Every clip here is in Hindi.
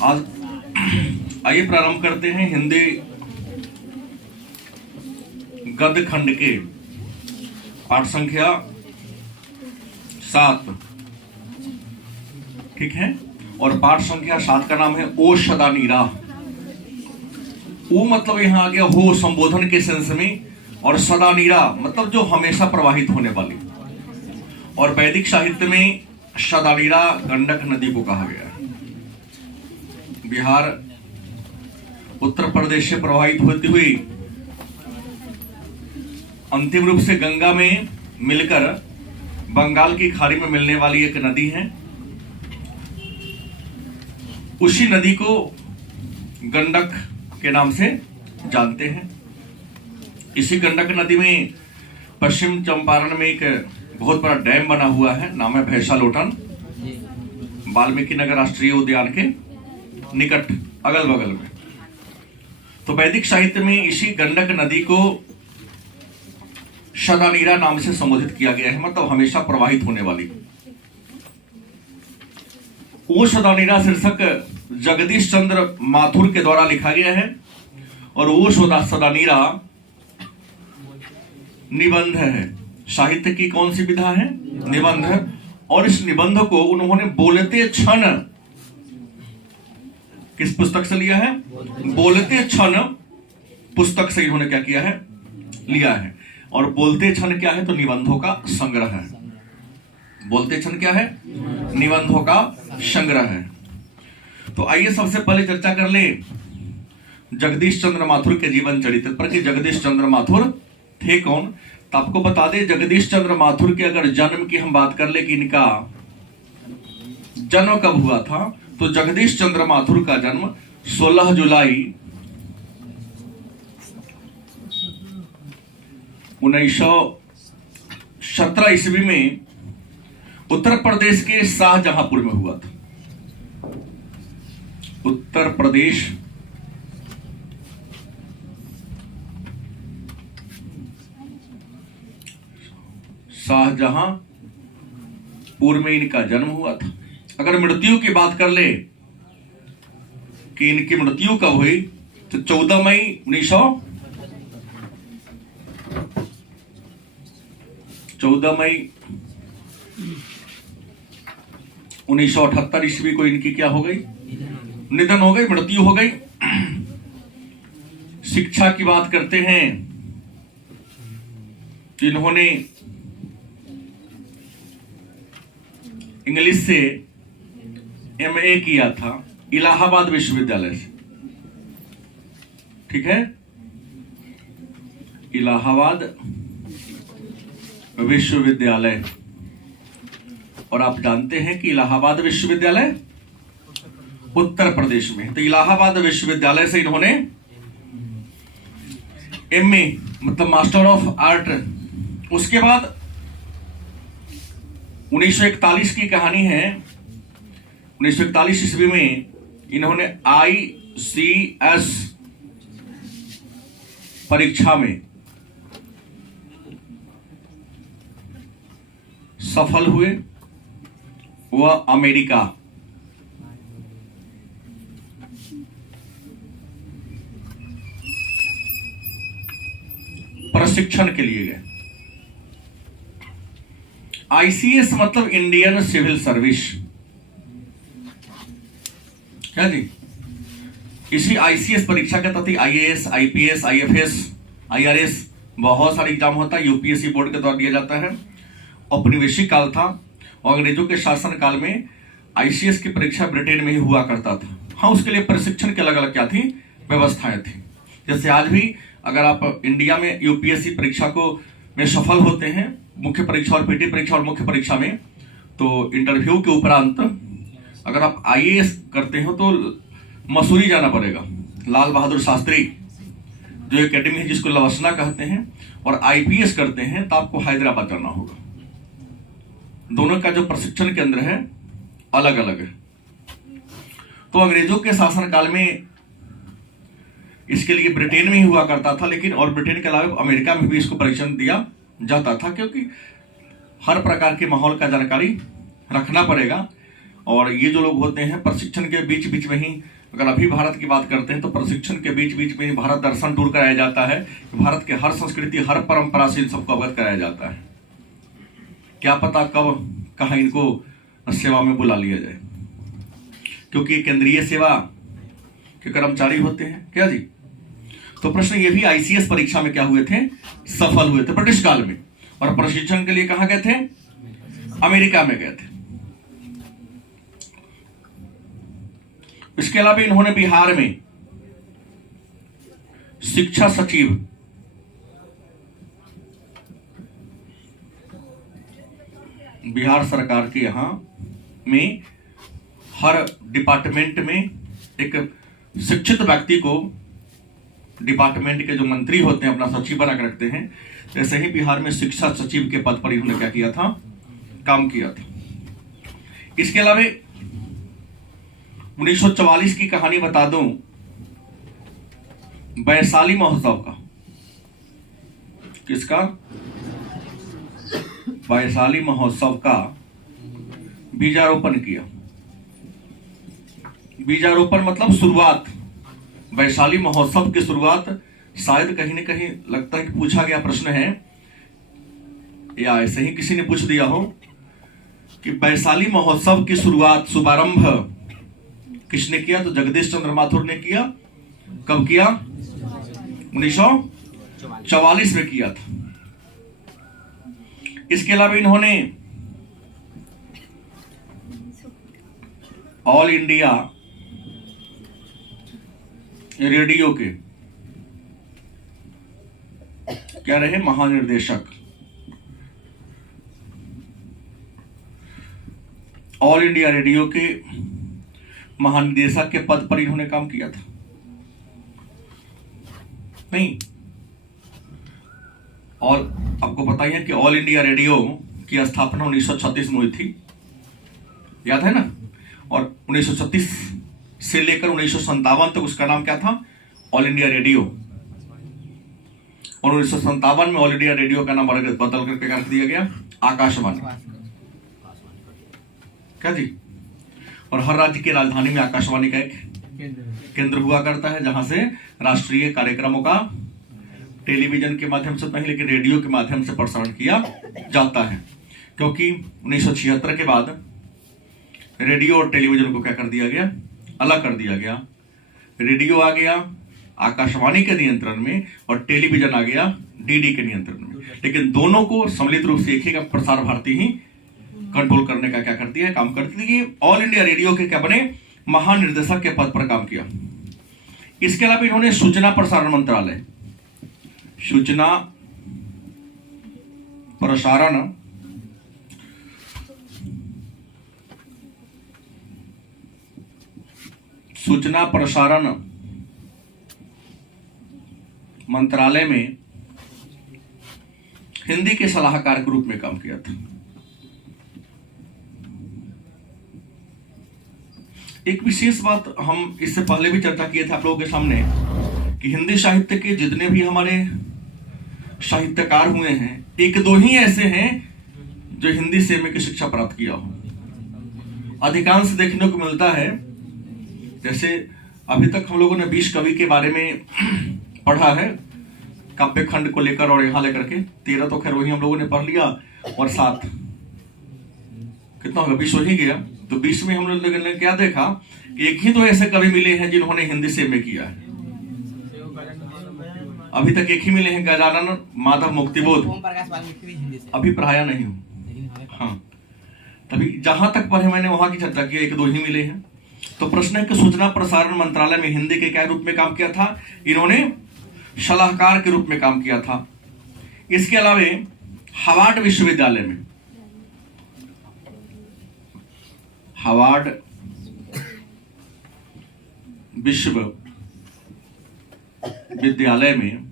आज आइए प्रारंभ करते हैं हिंदी गद्य खंड के पाठ संख्या 7। ठीक है, और पाठ संख्या 7 का नाम है ओ सदा नीरा। ओ मतलब यहां आ गया हो संबोधन के सेंस में, और सदा नीरा मतलब जो हमेशा प्रवाहित होने वाली। और वैदिक साहित्य में सदा नीरा गंडक नदी को कहा गया है। बिहार उत्तर प्रदेश से प्रवाहित होती हुई अंतिम रूप से गंगा में मिलकर बंगाल की खाड़ी में मिलने वाली एक नदी है। उसी नदी को गंडक के नाम से जानते हैं। इसी गंडक नदी में पश्चिम चंपारण में एक बहुत बड़ा डैम बना हुआ है, नाम है भैंसालोटन, वाल्मीकि नगर राष्ट्रीय उद्यान के निकट अगल बगल में। तो वैदिक साहित्य में इसी गंडक नदी को सदा नीरा नाम से संबोधित किया गया है, मतलब हमेशा प्रवाहित होने वाली। ओ सदा नीरा शीर्षक जगदीश चंद्र माथुर के द्वारा लिखा गया है, और ओ सदा नीरा निबंध है। साहित्य की कौन सी विधा है? निबंध है। और इस निबंध को उन्होंने बोलते क्षण किस पुस्तक से लिया है? बोलते क्षण पुस्तक से इन्होंने क्या किया है? लिया है। और बोलते क्षण क्या है? तो निबंधों का संग्रह है। बोलते क्षण क्या है? निबंधों का संग्रह है। तो आइए सबसे पहले चर्चा कर ले जगदीश चंद्र माथुर के जीवन चरित्र पर कि जगदीश चंद्र माथुर थे कौन। तो आपको बता दे, जगदीश चंद्र माथुर के अगर जन्म की हम बात कर ले कि इनका जन्म कब हुआ था, तो जगदीश चंद्र माथुर का जन्म 16 जुलाई 1917 ईस्वी में उत्तर प्रदेश के शाहजहांपुर में हुआ था। उत्तर प्रदेश शाहजहांपुर में इनका जन्म हुआ था। अगर मृत्यु की बात कर ले कि इनकी मृत्यु कब हुई, तो 14 मई 1978 ईस्वी को इनकी क्या हो गई? निधन हो गई, मृत्यु हो गई। शिक्षा की बात करते हैं, इन्होंने इंग्लिश से एमए किया था इलाहाबाद विश्वविद्यालय से। ठीक है, इलाहाबाद विश्वविद्यालय। और आप जानते हैं कि इलाहाबाद विश्वविद्यालय उत्तर प्रदेश में है। तो इलाहाबाद विश्वविद्यालय से इन्होंने एमए मतलब मास्टर ऑफ आर्ट। उसके बाद 1941 की कहानी है। 1941 ईस्वी में इन्होंने ICS परीक्षा में सफल हुए। वह अमेरिका प्रशिक्षण के लिए गए। ICS मतलब इंडियन सिविल सर्विस। क्या जी? इसी ICS परीक्षा के तहत IAS, IPS, IFS, IRS बहुत सारे एग्जाम होता है, UPSC बोर्ड के द्वारा दिया जाता है। औपनिवेशिक काल था और अंग्रेजों के शासन काल में ICS की परीक्षा ब्रिटेन में ही हुआ करता था। हाँ, उसके लिए प्रशिक्षण की अलग अलग क्या थी? व्यवस्थाएं थी। जैसे आज भी अगर आप इंडिया में UPSC परीक्षा को में सफल होते हैं, मुख्य परीक्षा और PT परीक्षा और मुख्य परीक्षा में, तो इंटरव्यू के उपरांत अगर आप IAS करते हो तो मसूरी जाना पड़ेगा। लाल बहादुर शास्त्री जो एकेडमी है जिसको लवसना कहते हैं, और IPS करते हैं तो आपको हैदराबाद जाना होगा। दोनों का जो प्रशिक्षण केंद्र है अलग अलग है। तो अंग्रेजों के शासन काल में इसके लिए ब्रिटेन में ही हुआ करता था, लेकिन और ब्रिटेन के अलावा अमेरिका में भी इसको प्रशिक्षण दिया जाता था, क्योंकि हर प्रकार के माहौल का जानकारी रखना पड़ेगा। और ये जो लोग होते हैं प्रशिक्षण के बीच बीच में ही, अगर अभी भारत की बात करते हैं तो प्रशिक्षण के बीच बीच में ही भारत दर्शन टूर कराया जाता है। भारत के हर संस्कृति, हर परंपरा से इन सबको अवगत कराया जाता है। क्या पता कब कहाँ इनको सेवा में बुला लिया जाए, क्योंकि केंद्रीय सेवा के कर्मचारी होते हैं। क्या जी? तो प्रश्न ये भी आईसीएस परीक्षा में क्या हुए थे? सफल हुए थे ब्रिटिश काल में। और प्रशिक्षण के लिए कहां गए थे? अमेरिका में गए थे। इसके अलावा इन्होंने बिहार में शिक्षा सचिव, बिहार सरकार के यहां में हर डिपार्टमेंट में एक शिक्षित व्यक्ति को डिपार्टमेंट के जो मंत्री होते हैं अपना सचिव बना कर रखते हैं, जैसे ही बिहार में शिक्षा सचिव के पद पर इन्होंने क्या किया था? काम किया था। इसके अलावा 1944 की कहानी बता दूं, वैशाली महोत्सव का। किसका? वैशाली महोत्सव का बीजारोपण किया। बीजारोपण मतलब शुरुआत। वैशाली महोत्सव की शुरुआत शायद कहीं न कहीं लगता है कि पूछा गया प्रश्न है या ऐसे ही किसी ने पूछ दिया हो कि वैशाली महोत्सव की शुरुआत, शुभारंभ किसने किया? तो जगदीश चंद्र माथुर ने किया। कब किया? 1944 में किया था। इसके अलावा इन्होंने ऑल इंडिया रेडियो के क्या रहे? महानिर्देशक। ऑल इंडिया रेडियो के महानिदेशक के पद पर इन्होंने काम किया था। नहीं, और आपको पता ही है कि ऑल इंडिया रेडियो की स्थापना 1936 में हुई थी, याद है ना? और 1936 से लेकर 1957 तक उसका नाम क्या था? All India radio. और 1957 में ऑल इंडिया रेडियो का नाम बदल करके रख दिया गया आकाशवाणी। क्या जी? और हर राज्य की राजधानी में आकाशवाणी का एक केंद्र हुआ करता है, जहां से राष्ट्रीय कार्यक्रमों का टेलीविजन के माध्यम से नहीं लेकिन रेडियो के माध्यम से प्रसारण किया जाता है। क्योंकि 1976 के बाद रेडियो और टेलीविजन को क्या कर दिया गया? अलग कर दिया गया। रेडियो आ गया आकाशवाणी के नियंत्रण में और टेलीविजन आ गया डीडी के नियंत्रण में, लेकिन दोनों को सम्मिलित रूप से एक ही प्रसार भारती ही कंट्रोल करने का क्या करती है? काम करती है। ऑल इंडिया रेडियो के क्या बने? महानिर्देशक के पद पर काम किया। इसके अलावा इन्होंने सूचना प्रसारण मंत्रालय, सूचना प्रसारण मंत्रालय में हिंदी के सलाहकार के रूप में काम किया था। एक विशेष बात हम इससे पहले भी चर्चा किए थे आप लोगों के सामने कि हिंदी साहित्य के जितने भी हमारे साहित्यकार हुए हैं, एक दो ही ऐसे हैं जो हिंदी से में की शिक्षा प्राप्त किया हो। अधिकांश देखने को मिलता है, जैसे अभी तक हम लोगों ने 20 कवि के बारे में पढ़ा है, काव्य खंड को लेकर और यहां लेकर के 13 तो खैर वही हम लोगों ने पढ़ लिया, और 7 कितना होगा? 20 हो ही गया। तो 20 में हम लोगों ने क्या देखा कि एक ही तो ऐसे कवि मिले हैं जिन्होंने हिंदी से में किया है। अभी तक एक ही मिले हैं, गजानन माधव मुक्तिबोध, अभी पढ़ाया नहीं हूं। हाँ, तभी जहां तक पढ़े मैंने वहां की चर्चा की, एक दो ही मिले हैं। तो प्रश्न है कि सूचना प्रसारण मंत्रालय में हिंदी के क्या रूप में काम किया था? इन्होंने सलाहकार के रूप में काम किया था। इसके अलावा हार्वर्ड विश्वविद्यालय में, हार्वर्ड विश्वविद्यालय में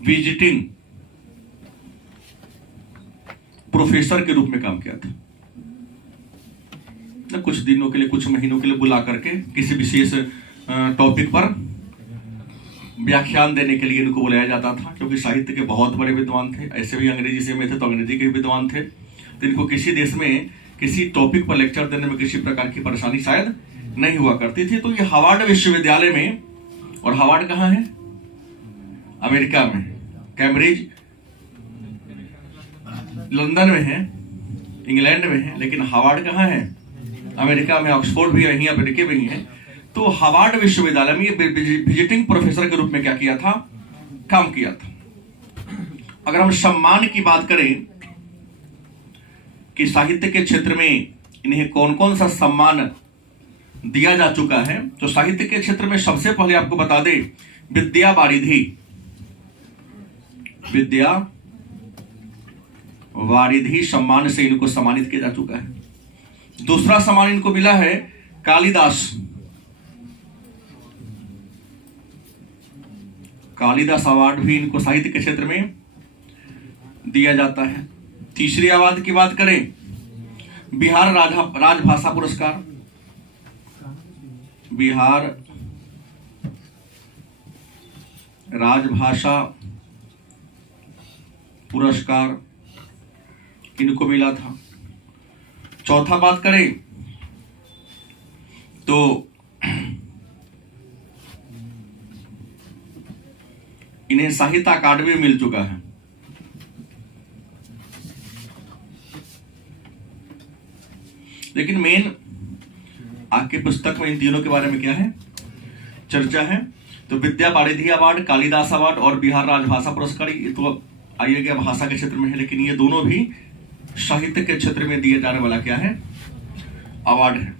विजिटिंग प्रोफेसर के रूप में काम किया था। कुछ दिनों के लिए, कुछ महीनों के लिए बुला करके किसी विशेष टॉपिक पर व्याख्यान देने के लिए इनको बुलाया जाता था, क्योंकि साहित्य के बहुत बड़े विद्वान थे। ऐसे भी अंग्रेजी से में थे तो अंग्रेजी के भी विद्वान थे। तो इनको किसी देश में किसी टॉपिक पर लेक्चर देने में किसी प्रकार की परेशानी शायद नहीं हुआ करती थी। तो ये हार्वर्ड विश्वविद्यालय में, और हार्वर्ड कहाँ है? अमेरिका में। कैम्ब्रिज लंदन में है, इंग्लैंड में है, लेकिन हार्वर्ड कहाँ है? अमेरिका में। ऑक्सफोर्ड भी यहीं अमेरिका में ही है। तो हार्वर्ड विश्वविद्यालय में ये विजिटिंग प्रोफेसर के रूप में क्या किया था? काम किया था। अगर हम सम्मान की बात करें कि साहित्य के क्षेत्र में इन्हें कौन कौन सा सम्मान दिया जा चुका है, तो साहित्य के क्षेत्र में सबसे पहले आपको बता दें, विद्या वारिधि सम्मान से इनको सम्मानित किया जा चुका है। दूसरा सम्मान इनको मिला है कालिदास अवार्ड भी इनको साहित्य के क्षेत्र में दिया जाता है। तीसरी अवार्ड की बात करें, बिहार राजभाषा पुरस्कार, बिहार राजभाषा पुरस्कार इनको मिला था। चौथा बात करें तो इन्हें साहित्य अकादमी मिल चुका है। लेकिन मेन आपके पुस्तक में इन तीनों के बारे में क्या है? चर्चा है। तो विद्या वारिधि अवार्ड, कालिदास अवार्ड और बिहार राजभाषा पुरस्कार, ये तो आइए गया भाषा के क्षेत्र में है, लेकिन ये दोनों भी साहित्य के क्षेत्र में दिए जाने वाला क्या है? अवार्ड है।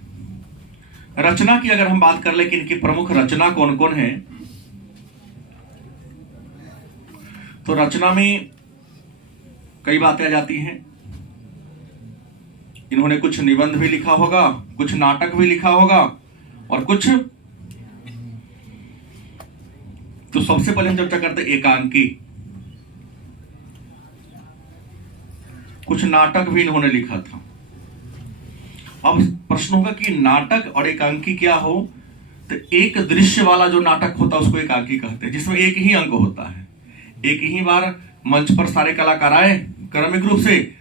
रचना की अगर हम बात कर ले कि इनकी प्रमुख रचना कौन कौन है, तो रचना में कई बातें आ जाती हैं। इन्होंने कुछ निबंध भी लिखा होगा, कुछ नाटक भी लिखा होगा, और कुछ, तो सबसे पहले हम चर्चा करते हैं एकांकी। कुछ नाटक भी इन्होंने लिखा था। अब प्रश्न होगा कि नाटक और एकांकी क्या हो, तो एक दृश्य वाला जो नाटक होता है उसको एकांकी कहते हैं, जिसमें एक ही अंक होता है, एक ही बार मंच पर सारे कलाकार आए क्रमिक रूप से,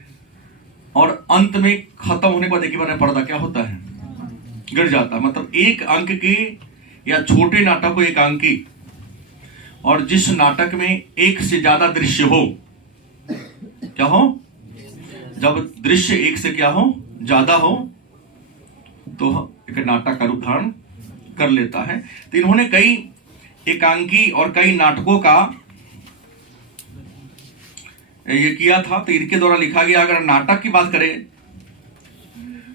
और अंत में खत्म होने के बाद एक ही बार पर्दा क्या होता है? गिर जाता। मतलब एक अंक की या छोटे नाटक को एकांकी, और जिस नाटक में एक से ज्यादा दृश्य हो, क्या हो? जब दृश्य एक से क्या हो? ज्यादा हो, तो एक नाटक का रूप धारण कर लेता है। तो इन्होंने कई एकांकी और कई नाटकों का ये किया था, तो इनके द्वारा लिखा गया। अगर नाटक की बात करें,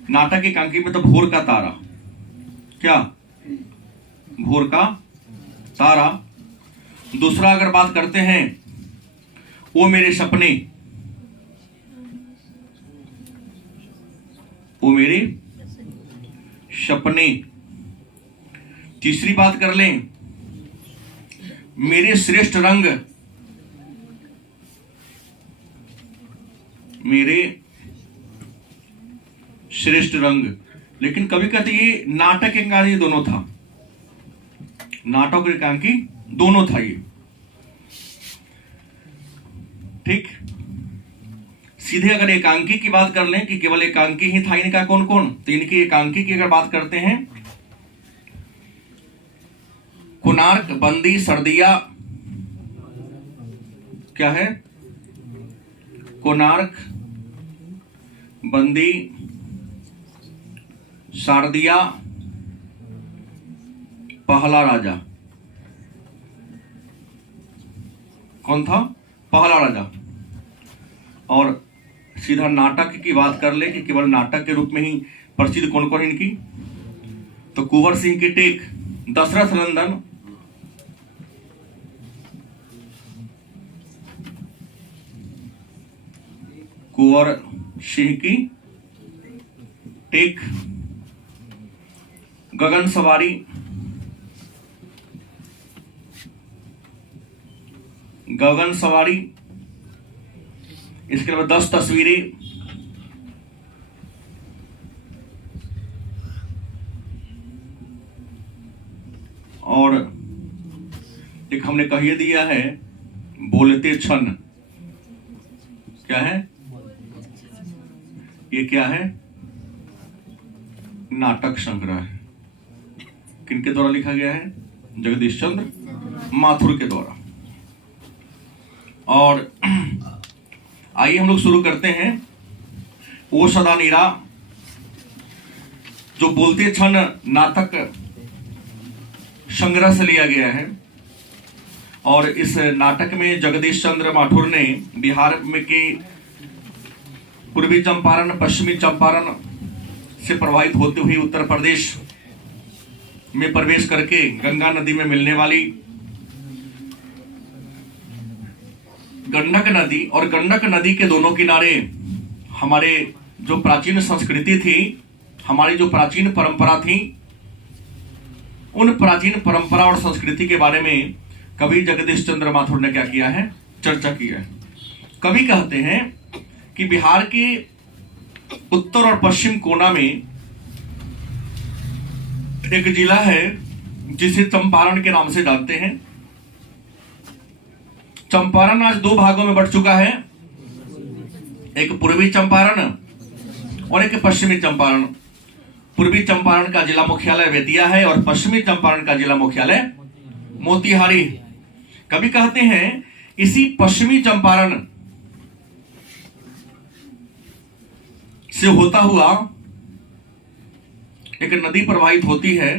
नाटक एकांकी में तो भोर का तारा, क्या? भोर का तारा। दूसरा अगर बात करते हैं, वो मेरे सपने, वो मेरे सपने। तीसरी बात कर लें, मेरे श्रेष्ठ रंग, मेरे श्रेष्ठ रंग। लेकिन कभी कहते ये नाटक एकांकी दोनों था, नाटक और एकांकी दोनों था ये। ठीक। सीधे अगर एकांकी की बात कर लें कि केवल एकांकी ही था इनका, कौन कौन, तो इनकी एकांकी की अगर बात करते हैं, कोणार्क, बंदी, सर्दिया, क्या है? कोणार्क, बंदी, शारदिया, पहला राजा। कौन था? पहला राजा। और सीधा नाटक की बात कर ले कि केवल नाटक के रूप में ही प्रसिद्ध कौन कौन इनकी, तो कुंवर सिंह की टेक, दशरथ नंदन, कुंवर सिंह की टेक, गगन सवारी, गगन सवारी। इसके अलावा 10 तस्वीरें, और एक हमने कहिए दिया है बोलते क्षण, क्या है ये? क्या है? नाटक संग्रह है। किनके द्वारा लिखा गया है? जगदीश चंद्र माथुर के द्वारा। और आइए हम लोग शुरू करते हैं। ओ सदा नीरा जो बोलते क्षण नाटक संग्रह से लिया गया है। और इस नाटक में जगदीश चंद्र माथुर ने बिहार में के पूर्वी चंपारण, पश्चिमी चंपारण से प्रभावित होते हुए उत्तर प्रदेश में प्रवेश करके गंगा नदी में मिलने वाली गंडक नदी और गंडक नदी के दोनों किनारे हमारे जो प्राचीन संस्कृति थी, हमारी जो प्राचीन परंपरा थी, उन प्राचीन परंपरा और संस्कृति के बारे में कवि जगदीश चंद्र माथुर ने क्या किया है? चर्चा किया है। कवि कहते हैं कि बिहार के उत्तर और पश्चिम कोना में एक जिला है जिसे चंपारण के नाम से जानते हैं। चंपारण आज दो भागों में बंट चुका है, एक पूर्वी चंपारण और एक पश्चिमी चंपारण। पूर्वी चंपारण का जिला मुख्यालय बेतिया है और पश्चिमी चंपारण का जिला मुख्यालय मोतिहारी। कवि कहते हैं इसी पश्चिमी चंपारण से होता हुआ एक नदी प्रवाहित होती है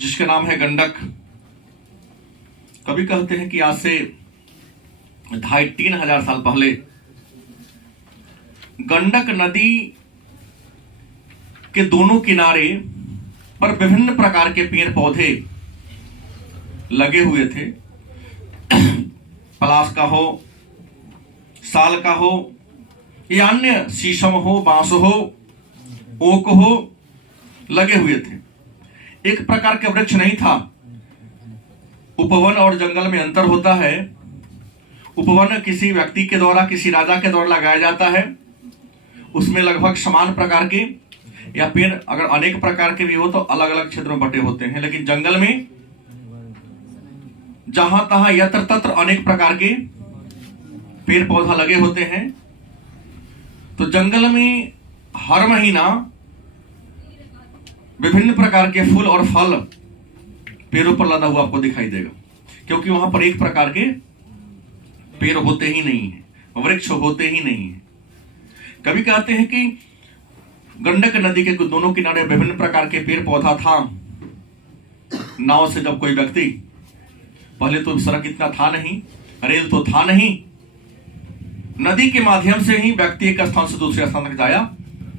जिसका नाम है गंडक। कवि कहते हैं कि आज से 2500-3000 साल पहले गंडक नदी के दोनों किनारे पर विभिन्न प्रकार के पेड़ पौधे लगे हुए थे। पलाश का हो, साल का हो या अन्य शीशम हो, बांस हो, ओक हो, लगे हुए थे। एक प्रकार का वृक्ष नहीं था। उपवन और जंगल में अंतर होता है। उपवन किसी व्यक्ति के द्वारा, किसी राजा के द्वारा लगाया जाता है। उसमें लगभग समान प्रकार के या पेड़ अगर अनेक प्रकार के भी हो तो अलग अलग क्षेत्रों में बटे होते हैं। लेकिन जंगल में जहां तहां यत्र तत्र अनेक प्रकार के पेड़ पौधा लगे होते हैं। तो जंगल में हर महीना विभिन्न प्रकार के फूल और फल पेड़ों पर लदा हुआ आपको दिखाई देगा, क्योंकि वहां पर एक प्रकार के पेड़ होते ही नहीं है, वृक्ष होते ही नहीं है। कवि कहते हैं कि गंडक नदी के दोनों किनारे विभिन्न प्रकार के पेड़ पौधा था। नाव से जब कोई व्यक्ति, पहले तो सड़क इतना था नहीं, रेल तो था नहीं, नदी के माध्यम से ही व्यक्ति एक स्थान से दूसरे स्थान तक जाया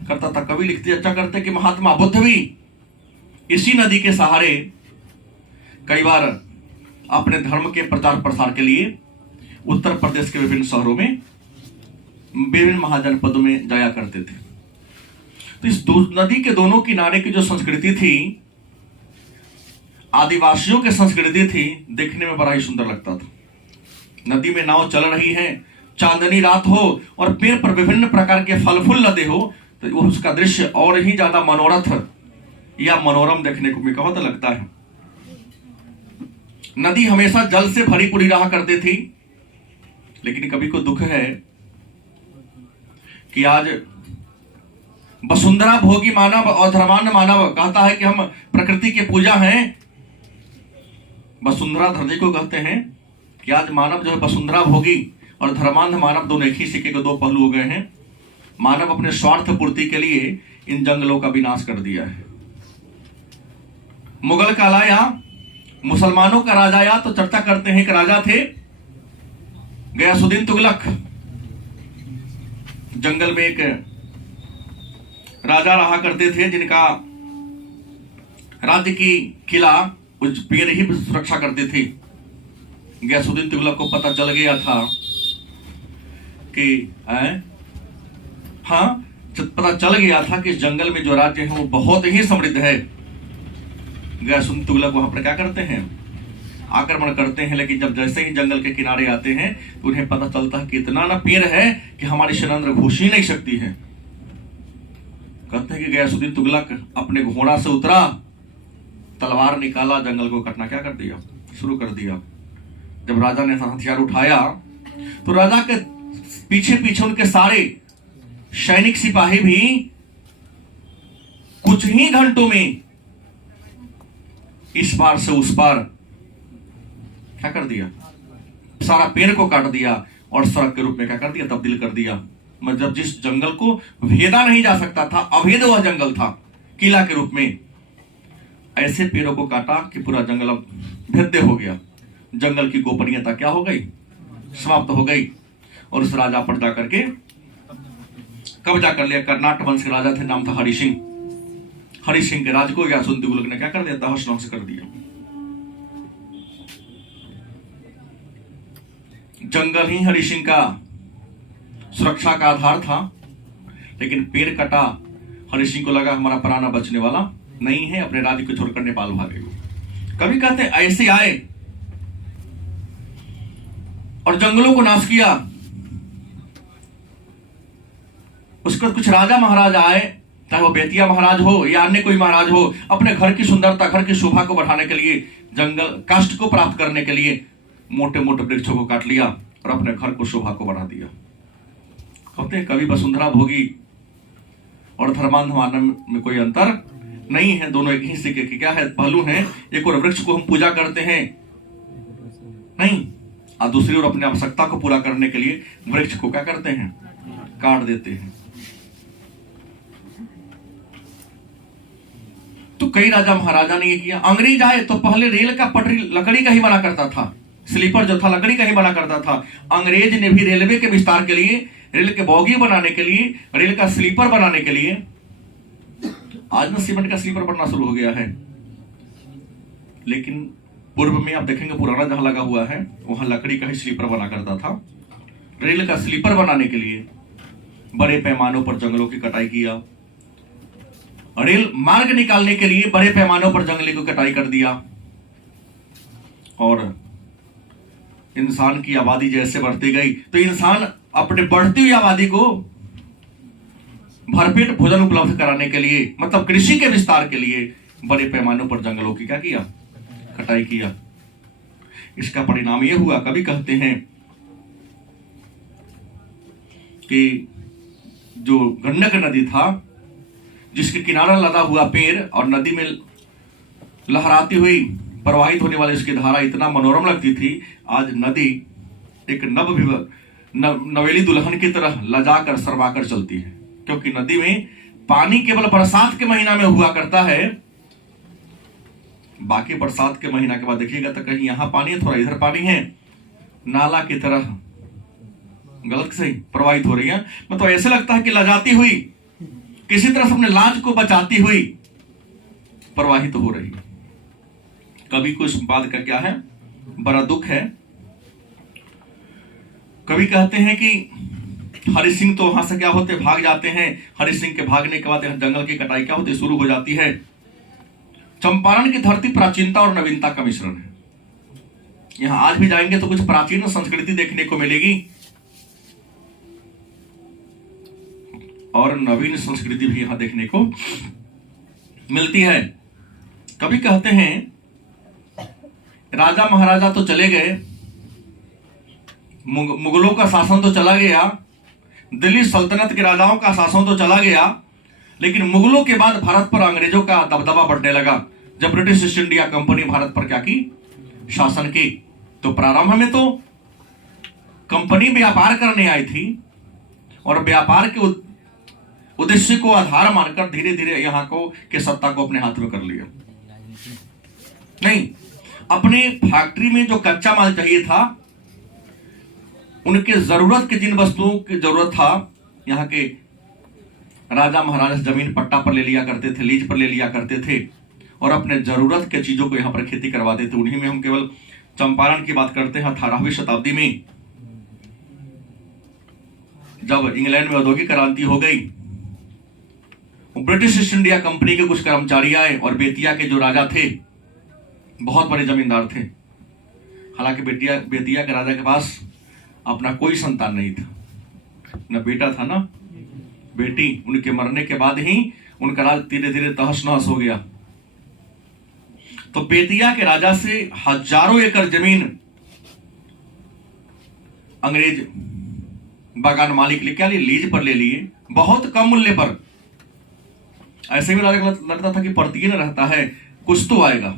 करता था। कवि लिखते अच्छा करते कि महात्मा बुद्ध भी इसी नदी के सहारे कई बार अपने धर्म के प्रचार प्रसार के लिए उत्तर प्रदेश के विभिन्न शहरों में, विभिन्न महाजनपदों में जाया करते थे। तो इस नदी के दोनों किनारे की जो संस्कृति थी, आदिवासियों की संस्कृति थी, देखने में बड़ा ही सुंदर लगता था। नदी में नाव चल रही है, चांदनी रात हो और पेड़ पर विभिन्न प्रकार के फल फूल लदे हो तो उसका दृश्य और ही ज्यादा मनोरथ या मनोरम देखने को बहुत लगता है। नदी हमेशा जल से भरी पूरी रहा करती थी, लेकिन कभी को दुख है कि आज वसुंधरा भोगी मानव और धर्मांध मानव कहता है कि हम प्रकृति के पूजा हैं। वसुंधरा धरती को कहते हैं कि आज मानव जो है वसुंधरा भोगी और धर्मांध मानव दोनों एक ही सिक्के के दो पहलू हो गए हैं। मानव अपने स्वार्थ पूर्ति के लिए इन जंगलों का विनाश कर दिया है। मुगल काल आया, मुसलमानों का राजा आया तो चर्चा करते हैं कि राजा थे गयासुद्दीन तुगलक। जंगल में एक राजा रहा करते थे जिनका राज्य की किला उस पेड़ ही सुरक्षा करती थी। गयासुद्दीन तुगलक को पता चल गया था कि पता चल गया था कि इस जंगल में जो राज्य है वो बहुत ही समृद्ध है। गयासुद्दीन तुगलक वहां पर क्या करते हैं? आक्रमण करते हैं। लेकिन जब जैसे ही जंगल के किनारे आते हैं तो उन्हें पता चलता है कि इतना ना पेड़ है कि हमारी सेना अंदर घुस ही नहीं सकती है। कहते हैं कि गयासुद्दीन तुगलक अपने घोड़ा से उतरा, तलवार निकाला, जंगल को कटना क्या कर दिया, शुरू कर दिया। जब राजा ने हथियार उठाया तो राजा के पीछे पीछे उनके सारे सैनिक सिपाही भी कुछ ही घंटों में इस पार से उस पार क्या कर दिया, सारा पेड़ को काट दिया और सड़क के रूप में क्या कर दिया, तब्दील कर दिया। मतलब जिस जंगल को भेदा नहीं जा सकता था, अभेद वह जंगल था, किला के रूप में, ऐसे पेड़ों को काटा कि पूरा जंगल अब भेद्य हो गया। जंगल की गोपनीयता क्या हो गई, समाप्त हो गई। और उस राजा पर जाकर के कब्जा कर लिया। कर्नाटक वंश के राजा थे, नाम था हरि सिंह। हरि सिंह के राज को यासुन तुगलक ने क्या कर दिया, तहस नहस कर दिया। जंगल ही हरि सिंह का सुरक्षा का आधार था, लेकिन पेड़ कटा। हरि सिंह को लगा हमारा प्राण बचने वाला नहीं है, अपने राज्य को छोड़कर नेपाल भागे। कभी कहते ऐसे आए और जंगलों को नाश किया। उसके बाद कुछ राजा महाराज आए, चाहे वो बेतिया महाराज हो या अन्य कोई महाराज हो, अपने घर की सुंदरता, घर की शोभा को बढ़ाने के लिए, जंगल काष्ठ को प्राप्त करने के लिए मोटे मोटे वृक्षों को काट लिया और अपने घर को, शोभा को बढ़ा दिया। कहते हैं कभी वसुंधरा भोगी और धर्मांध मानव में कोई अंतर नहीं है, दोनों एक ही सिक्के के क्या है, पहलू हैं। एक और वृक्ष को हम पूजा करते हैं नहीं, और दूसरी ओर अपनी आवश्यकता को पूरा करने के लिए वृक्ष को क्या करते हैं, काट देते हैं। तो कई राजा महाराजा ने ये किया। अंग्रेज आए तो पहले रेल का पटरी लकड़ी का ही बना करता था, स्लीपर जो था लकड़ी का ही बना करता था। अंग्रेज ने भी रेलवे के विस्तार के लिए, रेल के बोगी बनाने के लिए, रेल का स्लीपर बनाने के लिए, आज ना सीमेंट का स्लीपर बनना शुरू हो गया है, लेकिन पूर्व में आप देखेंगे पुराना जहां लगा हुआ है वहां लकड़ी का ही स्लीपर बना करता था। रेल का स्लीपर बनाने के लिए बड़े पैमानों पर जंगलों की कटाई किया। रेल मार्ग निकालने के लिए बड़े पैमानों पर जंगलों की कटाई कर दिया। और इंसान की आबादी जैसे बढ़ती गई तो इंसान अपने बढ़ती हुई आबादी को भरपेट भोजन उपलब्ध कराने के लिए, मतलब कृषि के विस्तार के लिए बड़े पैमानों पर जंगलों की क्या किया, कटाई किया। इसका परिणाम यह हुआ, कभी कहते हैं कि जो गंडक नदी था, जिसके किनारा लदा हुआ पेड़ और नदी में लहराती हुई प्रवाहित होने वाली उसकी धारा इतना मनोरम लगती थी, आज नदी एक नवेली दुल्हन की तरह लजाकर शर्माकर चलती है। क्योंकि नदी में पानी केवल बरसात के महीना में हुआ करता है, बाकी बरसात के महीना के बाद देखिएगा तो कहीं यहां पानी है, थोड़ा इधर पानी है, नाला की तरह गलत सही प्रवाहित हो रही है। मतलब ऐसे लगता है कि लजाती हुई, किसी तरह से अपने लाज को बचाती हुई प्रवाहित हो रही है। कभी को इस बात का क्या है, बड़ा दुख है। कभी कहते हैं कि हरि सिंह तो वहां से क्या होते, भाग जाते हैं। हरि सिंह के भागने के बाद जंगल की कटाई क्या होती, शुरू हो जाती है। चंपारण की धरती प्राचीनता और नवीनता का मिश्रण है। यहां आज भी जाएंगे तो कुछ प्राचीन संस्कृति देखने को मिलेगी और नवीन संस्कृति भी यहां देखने को मिलती है। कभी कहते हैं राजा महाराजा तो चले गए, मुगलों का शासन तो चला गया, दिल्ली सल्तनत के राजाओं का शासन तो चला गया, लेकिन मुगलों के बाद भारत पर अंग्रेजों का दबदबा बढ़ने लगा। जब British east India company Bharat पर क्या की, शासन की, तो प्रारंभ में तो कंपनी व्यापार करने आई थी और व्यापार के उद्देश्य को आधार मानकर धीरे धीरे यहां को के सत्ता को अपने हाथ में कर लिया। नहीं, अपने फैक्ट्री में जो कच्चा माल चाहिए था, उनके जरूरत के जिन वस्तुओं की जरूरत था, यहाँ के राजा महाराजा जमीन पट्टा पर ले लिया करते थे, लीज पर ले लिया करते थे और अपने जरूरत के चीजों को यहाँ पर खेती करवाते थे। उन्हीं में हम केवल चंपारण की बात करते हैं। 18वीं शताब्दी में जब इंग्लैंड में औद्योगिक क्रांति हो गई, ब्रिटिश ईस्ट इंडिया कंपनी के कुछ कर्मचारी आए और बेतिया के जो राजा थे, बहुत बड़े जमींदार थे। हालांकि बेतिया के राजा के पास अपना कोई संतान नहीं था, न बेटा था न बेटी। उनके मरने के बाद ही उनका राज धीरे धीरे तहस नहस हो गया। तो बेतिया के राजा से हजारों एकड़ जमीन अंग्रेज बागान मालिक क्या लिए, लीज पर ले लिए, बहुत कम मूल्य पर। ऐसे भी लगता था कि पड़ती न रहता है, कुछ तो आएगा,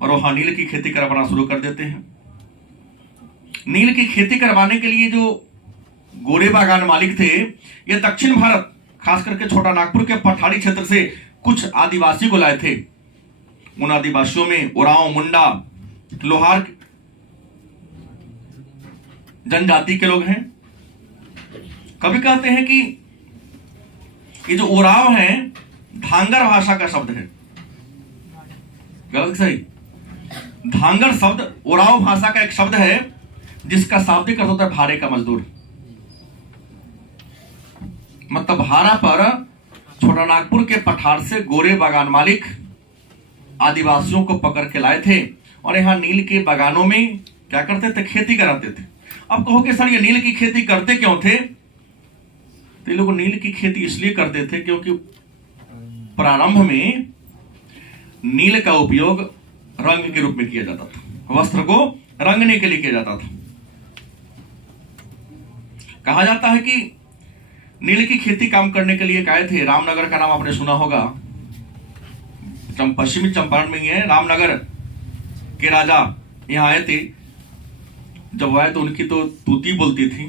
और वहां नील की खेती करवाना शुरू कर देते हैं। नील की खेती करवाने के लिए जो गोरे बागान मालिक थे, ये दक्षिण भारत खास करके छोटा नागपुर के पठारी क्षेत्र से कुछ आदिवासी को लाए थे। उन आदिवासियों में उरांव, मुंडा, लोहार जनजाति के लोग हैं। कभी कहते हैं कि ये जो उरांव है धांगर भाषा का शब्द है। गलत सही? धांगर शब्द उरांव भाषा का एक शब्द है जिसका शाब्दिक अर्थ होता है भारे का मजदूर। मतलब भारा पर छोटा नागपुर के पठार से गोरे बागान मालिक आदिवासियों को पकड़ के लाए थे और यहां नील के बागानों में क्या करते थे? खेती कराते थे। अब कहोगे सर ये नील की खेती करते क्यों थे? तो ये लोग नील की खेती इसलिए करते थे क्योंकि प्रारंभ में नील का उपयोग रंग के रूप में किया जाता था, वस्त्र को रंगने के लिए किया जाता था। कहा जाता है कि नील की खेती काम करने के लिए आए थे। रामनगर का नाम आपने सुना होगा, पश्चिमी चंपारण में ही है। रामनगर के राजा यहां आए थे। जब आए तो उनकी तो तूती बोलती थी,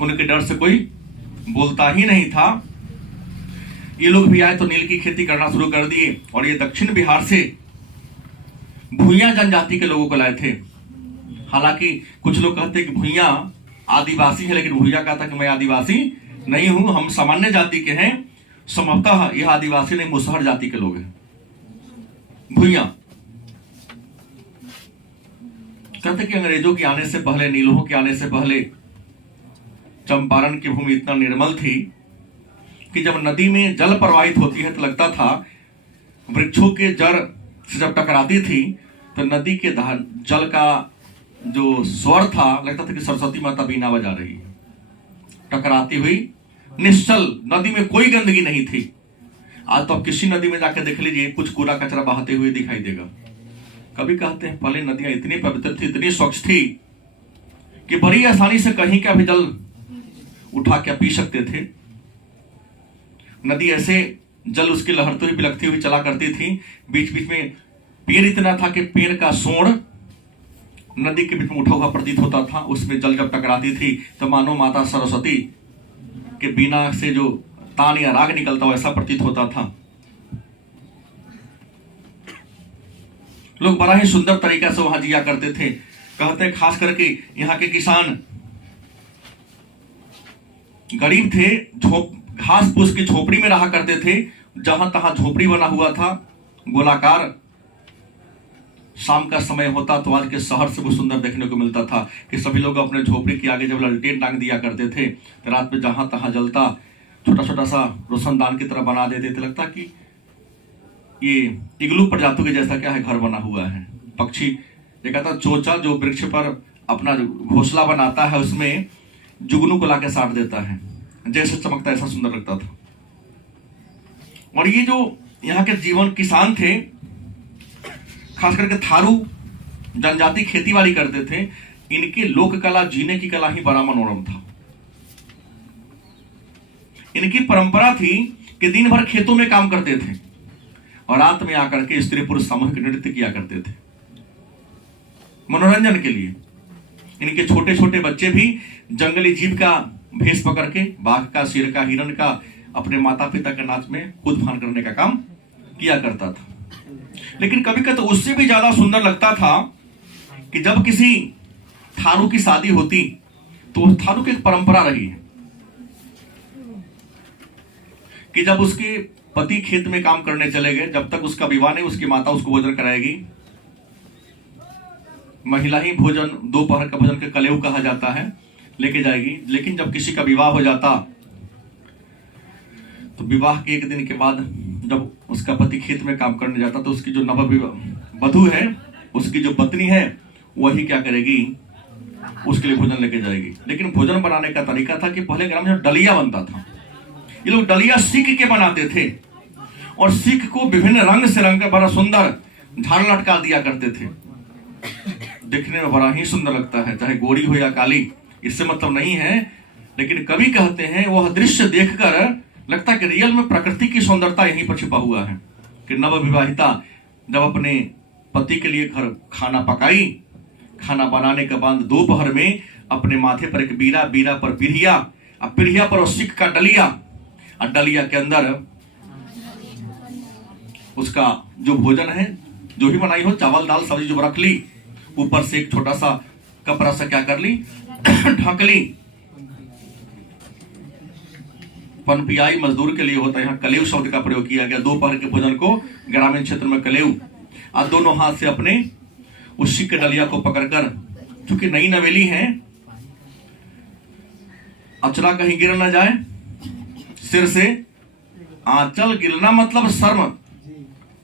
उनके डर से कोई बोलता ही नहीं था। ये लोग भी आए तो नील की खेती करना शुरू कर दिए और ये दक्षिण बिहार से भूइया जनजाति के लोगों को लाए थे। हालांकि कुछ लोग कहते हैं कि भूइया आदिवासी है, लेकिन भूइया कहा था कि मैं आदिवासी नहीं हूं, हम सामान्य जाति के हैं। संभवतः यह आदिवासी नहीं, मुसहर जाति के लोग हैं भूइया। कहते कि अंग्रेजों के आने से पहले, नीलों के आने से पहले चंपारण की भूमि इतना निर्मल थी कि जब नदी में जल प्रवाहित होती है तो लगता था वृक्षों के जड़ से जब टकराती थी तो नदी के जल का जो स्वर था, लगता था कि सरस्वती माता बीना बजा रही है। टकराती हुई निश्चल नदी में कोई गंदगी नहीं थी। आज तो आप किसी नदी में जाकर देख लीजिए, कुछ कूड़ा कचरा बहाते हुए दिखाई देगा। कभी कहते हैं पहले नदियां इतनी पवित्र थी, इतनी स्वच्छ थी कि बड़ी आसानी से कहीं का भी जल उठा के पी सकते थे। नदी ऐसे जल उसकी लहरती हुई बिलखती हुई चला करती थी। बीच बीच में पेड़ इतना था कि पेड़ का सोड़ नदी के बीच में उठा हुआ प्रतीत होता था। उसमें जल जब टकराती थी तो मानो माता सरस्वती के बीना से जो तान या राग निकलता हो ऐसा प्रतीत होता था। लोग बड़ा ही सुंदर तरीका से वहां जिया करते थे। कहते हैं खास करके यहाँ के किसान गरीब थे, घास फूस की झोपड़ी में रहा करते थे। जहां तहां झोपड़ी बना हुआ था गोलाकार। शाम का समय होता तो आज के शहर से वो सुंदर देखने को मिलता था कि सभी लोग अपने झोपड़ी के आगे जब ललटेन टांग दिया करते थे तो रात में जहां तहां जलता छोटा छोटा सा रोशनदान की तरह बना देते थे। लगता कि ये इग्लू प्रजातियों के जैसा क्या है, घर बना हुआ है। पक्षी ये कहता चोचा जो वृक्ष पर अपना घोंसला बनाता है उसमें जुगनू को लाके साट देता है, जैसे चमकता ऐसा सुंदर लगता था। और ये जो यहाँ के जीवन किसान थे, खास करके थारू जनजाति खेती बाड़ी करते थे, इनकी लोक कला, जीने की कला ही बड़ा मनोरम था। इनकी परंपरा थी कि दिन भर खेतों में काम करते थे और रात में आकर के स्त्री पुरुष सामूहिक नृत्य किया करते थे मनोरंजन के लिए। इनके छोटे छोटे बच्चे भी जंगली जीव का भेष पकड़ के, बाघ का, शेर का, हिरण का, अपने माता पिता के नाच में कूद फान करने का काम किया करता था। लेकिन कभी कभी तो उससे भी ज्यादा सुंदर लगता था कि जब किसी थारू की शादी होती तो थारू की एक परंपरा रही है कि जब उसके पति खेत में काम करने चले गए, जब तक उसका विवाह नहीं उसकी माता उसको भोजन कराएगी। महिला ही भोजन, दोपहर का भोजन के कलेव कहा जाता है, लेके जाएगी। लेकिन जब किसी का विवाह हो जाता तो विवाह के एक दिन के बाद जब उसका पति खेत में काम करने जाता तो उसकी जो नवविवाह वधू है, उसकी जो पत्नी है, वही क्या करेगी, उसके लिए भोजन लेके जाएगी। लेकिन भोजन बनाने का तरीका था कि पहले ग्राम में डलिया बनता था। ये लोग डलिया सीख के बनाते थे और सीख को विभिन्न रंग से रंग कर बड़ा सुंदर झाड़ लटका दिया करते थे। देखने में बड़ा ही सुंदर लगता है, चाहे गोरी हो या काली, इससे मतलब नहीं है। लेकिन कवि कहते हैं वह दृश्य देखकर लगता है कि रियल में प्रकृति की सुंदरता यहीं पर छिपा हुआ है कि नवविवाहिता जब अपने पति के लिए घर खाना पकाई, खाना बनाने के बाद दोपहर में अपने माथे पर एक बीरा, बीरा पर पिढ़िया, अब पिढ़िया पर सिक का डलिया, और डलिया के अंदर उसका जो भोजन है जो भी बनाई हो, चावल दाल सब्जी जो रख ली, ऊपर से एक छोटा सा कपड़ा से क्या कर ली ढक ली। पनपियाई मजदूर के लिए होता है, यहाँ कलेव शब्द का प्रयोग किया गया। दोपहर के भोजन को ग्रामीण क्षेत्र में कलेव, और दोनों हाथ से अपने उस सिक डलिया को पकड़कर, चूंकि नई नवेली है, अचरा कहीं गिर ना जाए, सिर से आंचल गिरना मतलब शर्म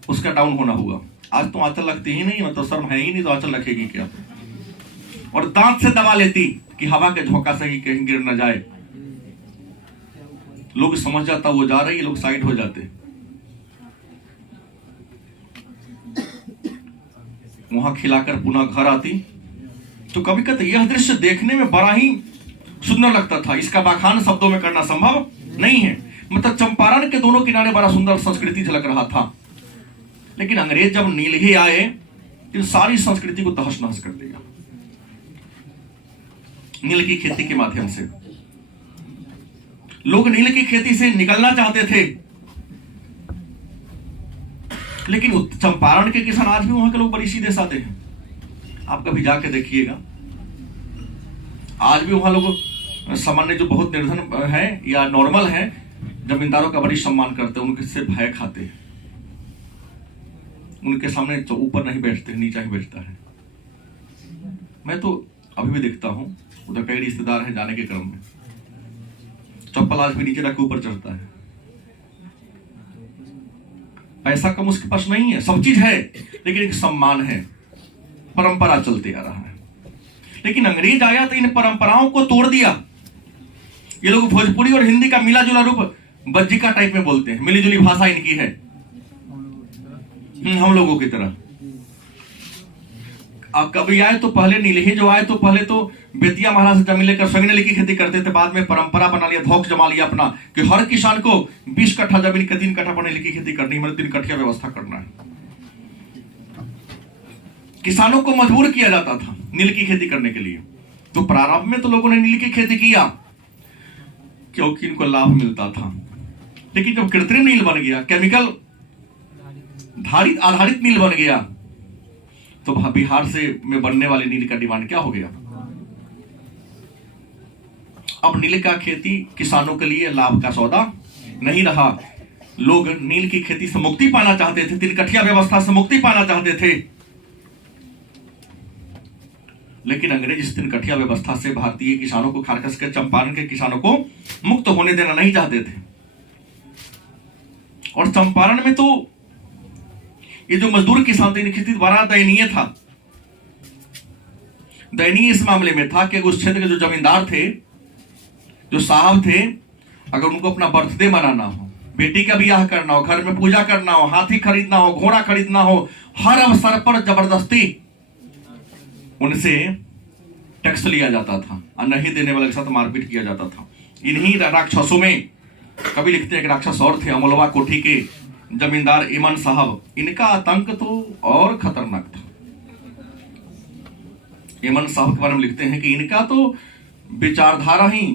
उसका डाउन होना हुआ। आज तो आंचल लगती ही नहीं, मतलब शर्म है ही नहीं, तो आंचल रखेगी क्या। और दांत से दबा लेती कि हवा के झोंका से ही कहीं गिर ना जाए। लोग समझ जाता वो जा रही है, लोग साइड हो जाते। वहां खिलाकर पुनः घर आती तो कभी कभी यह दृश्य देखने में बड़ा ही सुंदर लगता था। इसका बखान शब्दों में करना संभव नहीं है। मतलब चंपारण के दोनों किनारे बड़ा सुंदर संस्कृति झलक रहा था, लेकिन अंग्रेज जब नीलही आए तो सारी संस्कृति को तहस नहस कर दिया। नील की खेती के माध्यम से लोग नील की खेती से निकलना चाहते थे, लेकिन चंपारण के किसान आज भी वहां के लोग बड़ी सीधे साधे हैं। आप कभी जाके देखिएगा, आज भी वहां लोग सामान्य जो बहुत निर्धन है या नॉर्मल है, जमींदारों का बड़ी सम्मान करते हैं, उनके से भय खाते हैं, उनके सामने ऊपर नहीं बैठते, नीचा ही बैठता है। मैं तो अभी भी देखता हूं, उधर कई रिश्तेदार हैं, जाने के क्रम में चप्पल आज भी नीचे रख के ऊपर चढ़ता है। पैसा कम उसके पास नहीं है, सब चीज है, लेकिन एक सम्मान है, परंपरा चलते आ रहा है। लेकिन अंग्रेज आया तो इन परंपराओं को तोड़ दिया। ये लोग भोजपुरी और हिंदी का मिला जुला रूप बज्जिका टाइप में बोलते हैं, मिली जुली भाषा इनकी है, हम लोगों की तरह। अब कभी आए तो पहले नीलही जो आए तो पहले तो बेतिया महाराज से जमीन लेकर संगने की खेती करते थे, बाद में परंपरा बना लिया, धौक जमा लिया अपना कि हर किसान को 20 कट्ठा जमीन के 3 कट्ठा पर की खेती करनी, मतलब 3 कट्ठा व्यवस्था करना है। किसानों को मजबूर किया जाता था नील की खेती करने के लिए। तो प्रारंभ में तो लोगों ने नील की खेती किया क्योंकि इनको लाभ मिलता था, लेकिन जब कृत्रिम नील बन गया, केमिकल आधारित नील बन गया, तो बिहार से में बनने वाले नील का डिमांड क्या हो गया। अब नील का खेती किसानों के लिए लाभ का सौदा नहीं रहा। लोग नील की खेती से मुक्ति पाना चाहते थे, 3 कट्ठिया व्यवस्था से मुक्ति पाना चाहते थे, लेकिन अंग्रेज इस 3 कट्ठिया व्यवस्था से भारतीय किसानों को, खासकर के चंपारण के किसानों को मुक्त होने देना नहीं चाहते थे। और चंपारण में तो ये जो मजदूर किसान थे, खेती बड़ा दयनीय था। दयनीय इस मामले में था कि उस क्षेत्र के जो जमींदार थे, जो साहब थे, अगर उनको अपना बर्थडे मनाना हो, बेटी का ब्याह करना हो, घर में पूजा करना हो, हाथी खरीदना हो, घोड़ा खरीदना हो, हर अवसर पर जबरदस्ती उनसे टैक्स लिया जाता था और नहीं देने वाले के साथ मारपीट किया जाता था। इन्हीं राक्षसों में कभी लिखते हैं कि राक्षस और थे, अमलवा कोठी के जमींदार इमन साहब। इनका आतंक तो और खतरनाक था। इमन साहब के बारे में लिखते हैं कि इनका तो विचारधारा ही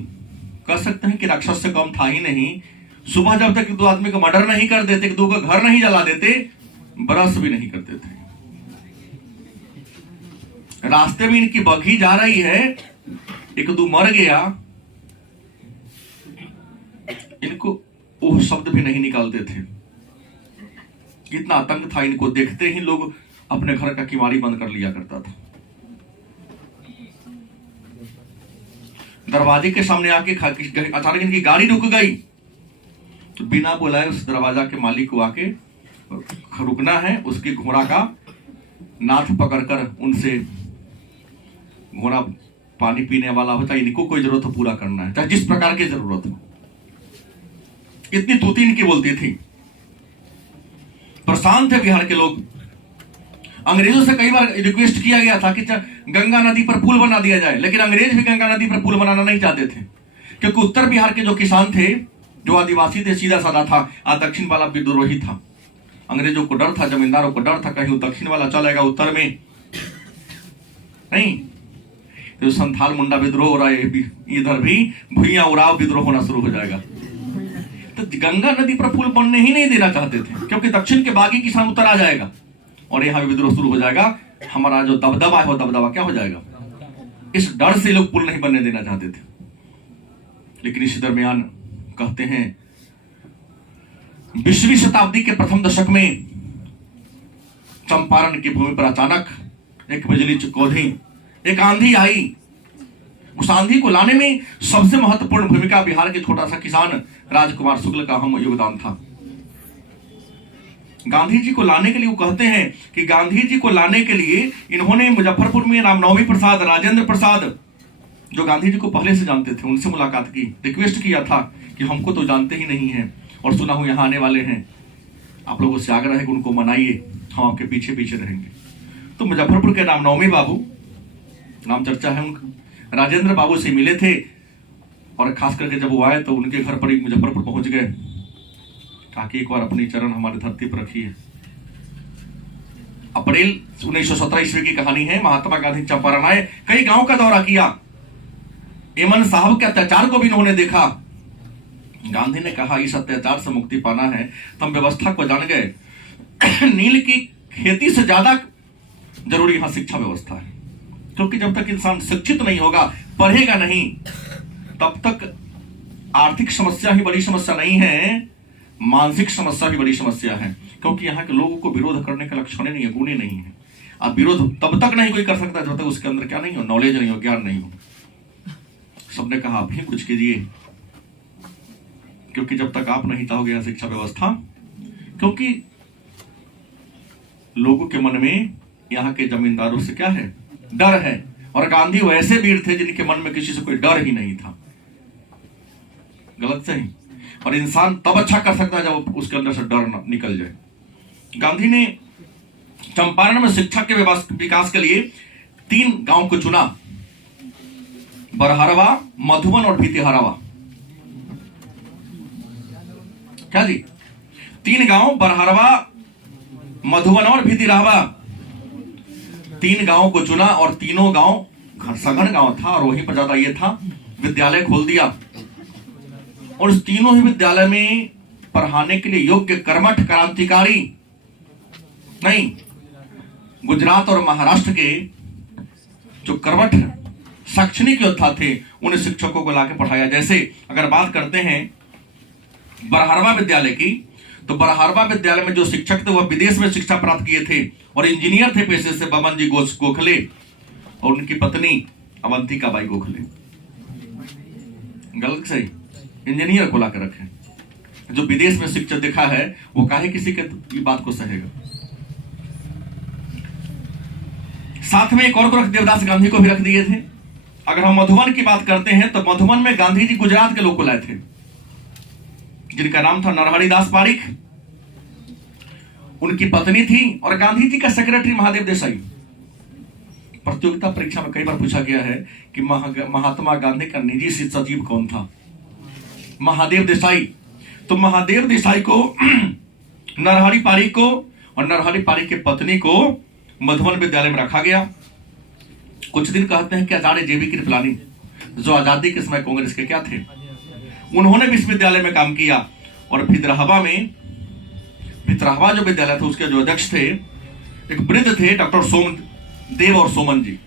कह सकते हैं कि राक्षस से कम था ही नहीं। सुबह जब तक 2 आदमी को मर्डर नहीं कर देते, 2 का घर नहीं जला देते, ब्रश भी नहीं करते थे। रास्ते में इनकी बघी जा रही है, 1-2 मर गया, इनको वो शब्द भी नहीं निकालते थे। कितना आतंक था इनको, देखते ही लोग अपने घर का किवाड़ी बंद कर लिया करता था। दरवाजे के सामने आके अचानक इनकी गाड़ी रुक गई तो बिना बुलाए उस दरवाजा के मालिक को आके रुकना है, उसकी घोड़ा का नाथ पकड़कर उनसे, घोड़ा पानी पीने वाला हो, चाहे इनको कोई जरूरत हो पूरा करना है, चाहे जिस प्रकार की जरूरत हो। इतनी तूती इनकी बोलती थी। परेशान थे बिहार के लोग। अंग्रेजों से कई बार रिक्वेस्ट किया गया था कि गंगा नदी पर पुल बना दिया जाए, लेकिन अंग्रेज भी गंगा नदी पर पुल बनाना नहीं चाहते थे, क्योंकि उत्तर बिहार के जो किसान थे जो आदिवासी थे सीधा साधा था, आज दक्षिण वाला विद्रोही था। अंग्रेजों को डर था, जमींदारों को डर था, कहीं दक्षिण वाला चलेगा उत्तर में नहीं। तो संथाल मुंडा विद्रोह हो रहा है, इधर भी भुइया उराव विद्रोह होना शुरू हो जाएगा। तो गंगा नदी पर पुल बनने ही नहीं देना चाहते थे, क्योंकि दक्षिण के बागी किसान उतर आ जाएगा और यहाँ भी विद्रोह शुरू हो जाएगा। हमारा जो दबदबा है वो दबदबा क्या हो जाएगा। इस डर से लोग पुल नहीं बनने देना चाहते थे। लेकिन इसी दरमियान कहते हैं 20वीं शताब्दी के प्रथम दशक में चंपारण की भूमि पर अचानक एक बिजली चौधरी, एक आंधी आई। उस आंधी को लाने में सबसे महत्वपूर्ण भूमिका बिहार के छोटा सा किसान राजकुमार शुक्ल का अहम योगदान था। गांधी जी को लाने के लिए वो कहते हैं कि गांधी जी को लाने के लिए इन्होंने मुजफ्फरपुर में रामनवमी प्रसाद, राजेंद्र प्रसाद, जो गांधी जी को पहले से जानते थे, उनसे मुलाकात की, रिक्वेस्ट किया था कि हमको तो जानते ही नहीं है और सुना हूं यहाँ आने वाले हैं, आप लोगों से आग्रह है कि उनको मनाइए, हम आपके पीछे पीछे रहेंगे। तो मुजफ्फरपुर के रामनवमी बाबू, नाम चर्चा है उनका, राजेंद्र बाबू से मिले थे और खास करके जब वो आए तो उनके घर पर ही मुजफ्फरपुर पहुंच गए, ताकि एक बार अपनी चरण हमारे धरती पर रखिए। अप्रैल 1917 ईस्वी की कहानी है। महात्मा गांधी चंपारण आए, कई गांव का दौरा किया, एमन साहब के अत्याचार को भी इन्होंने देखा। गांधी ने कहा इस अत्याचार से मुक्ति पाना है तो हम व्यवस्था को जान गए। नील की खेती से ज्यादा जरूरी यहां शिक्षा व्यवस्था है, क्योंकि जब तक इंसान शिक्षित नहीं होगा, पढ़ेगा नहीं, तब तक आर्थिक समस्या ही बड़ी समस्या नहीं है, मानसिक समस्या भी बड़ी समस्या है। क्योंकि यहाँ के लोगों को विरोध करने का लक्षण नहीं है, गुण ही नहीं है। अब विरोध तब तक नहीं कोई कर सकता जब तक उसके अंदर क्या नहीं हो, नॉलेज नहीं हो, ज्ञान नहीं हो। सबने कहा आप ही कुछ कीजिए, क्योंकि जब तक आप नहीं चाहोगे शिक्षा व्यवस्था, क्योंकि लोगों के मन में यहाँ के जमींदारों से क्या है, डर है। और गांधी वैसे वीर थे जिनके मन में किसी से कोई डर ही नहीं था। गलत सही। और इंसान तब अच्छा कर सकता है जब उसके अंदर से डर निकल जाए। गांधी ने चंपारण में शिक्षा के विकास के लिए 3 गांव को चुना, बरहरवा, मधुबन और भितिहरवा। क्या जी? 3 गांव, बरहरवा, मधुबन और भितिहरवा, 3 गांवों को चुना और तीनों गांव सघन गांव था और वहीं पर ज्यादा ये था, विद्यालय खोल दिया। और उस तीनों ही विद्यालय में पढ़ाने के लिए योग्य कर्मठ क्रांतिकारी नहीं, गुजरात और महाराष्ट्र के जो कर्मठ शैक्षणिक योद्धा थे उन शिक्षकों को लाके पढ़ाया। जैसे अगर बात करते हैं बरहरवा विद्यालय की, तो बरहरवा विद्यालय में जो शिक्षक थे वह विदेश में शिक्षा प्राप्त किए थे और इंजीनियर थे पेशे से, बमन जी गोखले और उनकी पत्नी अवंतिका बाई गोखले। गलत सही? इंजीनियर को लाकर रखे। जो विदेश में शिक्षा देखा है वो काहे किसी के बात को सहेगा। साथ में एक और को रख, देवदास गांधी को भी रख दिए थे। अगर हम मधुबन की बात करते हैं तो मधुबन में गांधी जी गुजरात के लोग को लाए थे, जिनका नाम था नरहरि दास पारिक, उनकी पत्नी थी और गांधी जी का सेक्रेटरी महादेव देसाई। प्रतियोगिता परीक्षा में कई बार पूछा गया है कि महात्मा गांधी का निजी सचिव कौन था? महादेव देसाई। तो महादेव देसाई को, नरहरि पारिक को और नरहरि पारिक की पत्नी को मधुबन विद्यालय में रखा गया। कुछ दिन कहते हैं कि आचार्य जेबी कृपलानी, जो आजादी के समय कांग्रेस के क्या थे, उन्होंने विश्वविद्यालय में काम किया। और भितरहवा जो विद्यालय था उसके जो अध्यक्ष थे एक वृद्ध थे, डॉक्टर सोमदेव और सोमन जी।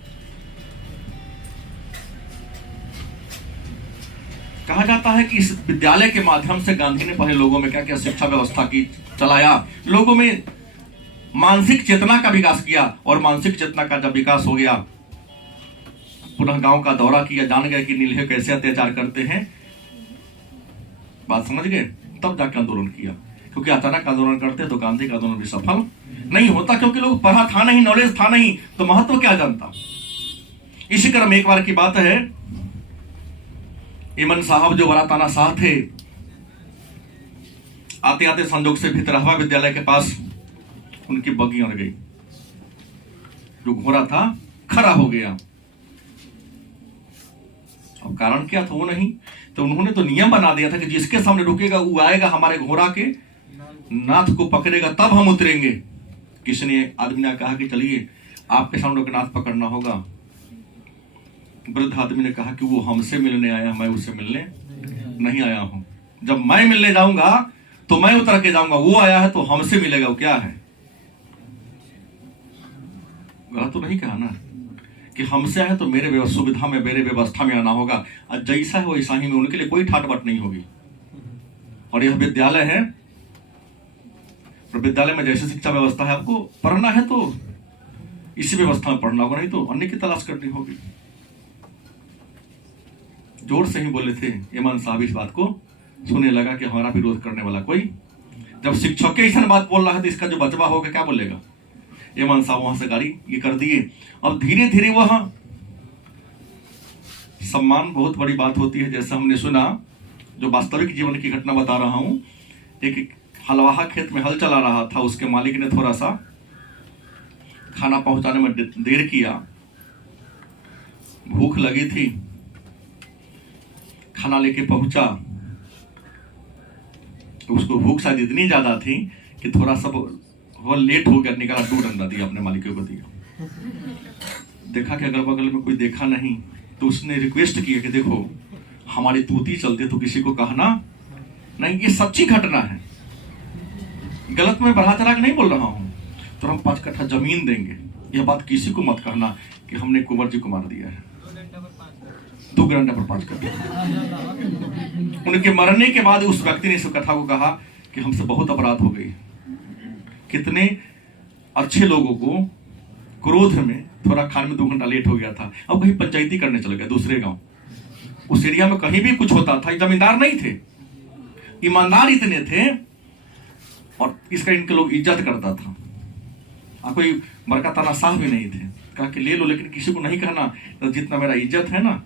कहा जाता है कि इस विद्यालय के माध्यम से गांधी ने पहले लोगों में क्या क्या शिक्षा व्यवस्था की चलाया, लोगों में मानसिक चेतना का विकास किया। और मानसिक चेतना का जब विकास हो गया, पुनः गांव का दौरा किया, जान गए कि नीलहे कैसे अत्याचार करते हैं, बात समझ गए, तब जाकर आंदोलन किया। क्योंकि अचानक आंदोलन करते तो गांधी का आंदोलन भी सफल नहीं होता, क्योंकि लोग पढ़ा था नहीं, नॉलेज था नहीं, तो महत्व क्या जानता। इसी क्रम में एक बार की बात है, इमन साहब जो बड़ा तानाशाह थे, आते आते संजोग से भितरहवा विद्यालय के पास उनकी बग्गी अड़ गई, जो घोड़ा था खड़ा हो गया। अब कारण क्या था वो नहीं, तो उन्होंने तो नियम बना दिया था कि जिसके सामने रुकेगा वो आएगा, हमारे घोड़ा के नाथ को पकड़ेगा, तब हम उतरेंगे। किसी ने आदमी ने कहा कि चलिए आपके सामने नाथ पकड़ना होगा। वृद्ध आदमी ने कहा कि वो हमसे मिलने आया, मैं उससे मिलने नहीं आया हूं। जब मैं मिलने जाऊंगा तो मैं उतर के जाऊंगा, वो आया है तो हमसे मिलेगा। वो क्या है? गलत तो नहीं कहा ना कि हमसे आया तो मेरे सुविधा में, मेरे व्यवस्था में आना होगा, और जैसा है वैसा ही में, उनके लिए कोई ठाट बाट नहीं होगी। और यह विद्यालय है, और विद्यालय में जैसे शिक्षा व्यवस्था है, आपको पढ़ना है तो इसी व्यवस्था में पढ़ना होगा, नहीं तो अन्य की तलाश करनी होगी। जोर से ही बोले थे इमाम साहब, इस बात को सुनने लगा कि हमारा विरोध करने वाला कोई, जब शिक्षक के ऐसा बात बोल रहा है तो इसका जो बचवा होगा क्या बोलेगा। इमाम साहब वहां से गाड़ी ये कर दिए। अब धीरे धीरे वह सम्मान बहुत बड़ी बात होती है। जैसे हमने सुना, जो वास्तविक जीवन की घटना बता रहा हूं, एक हलवाहा खेत में हल चला रहा था, उसके मालिक ने थोड़ा सा खाना पहुंचाने में देर किया, भूख लगी थी, खाना लेके पहुंचा तो उसको भूख शायद इतनी ज्यादा थी कि थोड़ा सा वो लेट हो गया, निकाला, दूध अंडा दिया, अपने मालिक को दिया। देखा कि अगल बगल में कोई देखा नहीं, तो उसने रिक्वेस्ट किया कि देखो हमारी तूती चलते तो किसी को कहना नहीं, ये सच्ची घटना है, गलत में बढ़ा चढ़ा के नहीं बोल रहा हूं। तो हम 5 कट्ठा जमीन देंगे, यह बात किसी को मत कहना कि हमने कुंवर जी को मार दिया है। 2 घंटे पर 5 कट्ठा। उनके मरने के बाद उस व्यक्ति ने इस कथा को कहा कि हमसे बहुत अपराध हो गई। कितने अच्छे लोगों को क्रोध में थोड़ा खाने में 2 घंटा लेट हो गया था, अब कहीं पंचायती करने चले गए दूसरे गांव। उस एरिया में कहीं भी कुछ होता था, जमींदार नहीं थे, ईमानदार इतने थे, और इसका इनके लोग इज्जत करता था। कोई बड़का तानाशाह भी नहीं थे। कहा कि ले लो, लेकिन किसी को नहीं कहना, तो जितना मेरा इज्जत है ना,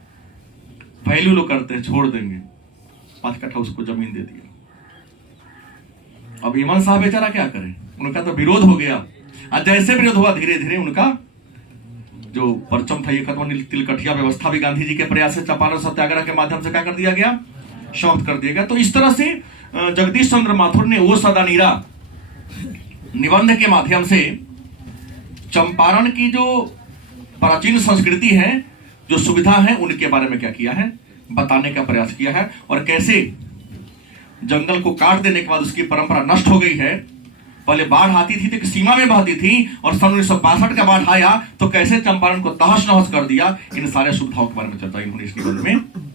वैल्यू लोग करते हैं, छोड़ देंगे। 5 कट्ठा उसको जमीन दे दिया। अब इमाम साहब बेचारा क्या करे, उनका तो विरोध हो गया। और जैसे विरोध हुआ, धीरे धीरे उनका जो परचम था, ये खत्म, तिलकठिया व्यवस्था भी गांधी जी के प्रयास से, चंपारण सत्याग्रह के माध्यम से क्या कर दिया गया, समाप्त कर दिया गया। तो इस तरह से जगदीश चंद्र माथुर ने वो सदा नीरा निबंध के माध्यम से चंपारण की जो प्राचीन संस्कृति है, जो सुविधा है, उनके बारे में क्या किया है, बताने का प्रयास किया है। और कैसे जंगल को काट देने के बाद उसकी परंपरा नष्ट हो गई है। पहले बाढ़ आती थी तो एक सीमा में बहती थी, और सन 1962 का बाढ़ आया तो कैसे चंपारण को तहस नहस कर दिया। इन सारे सुविधाओं के बारे में चर्चा इन्होंने इस निबंध में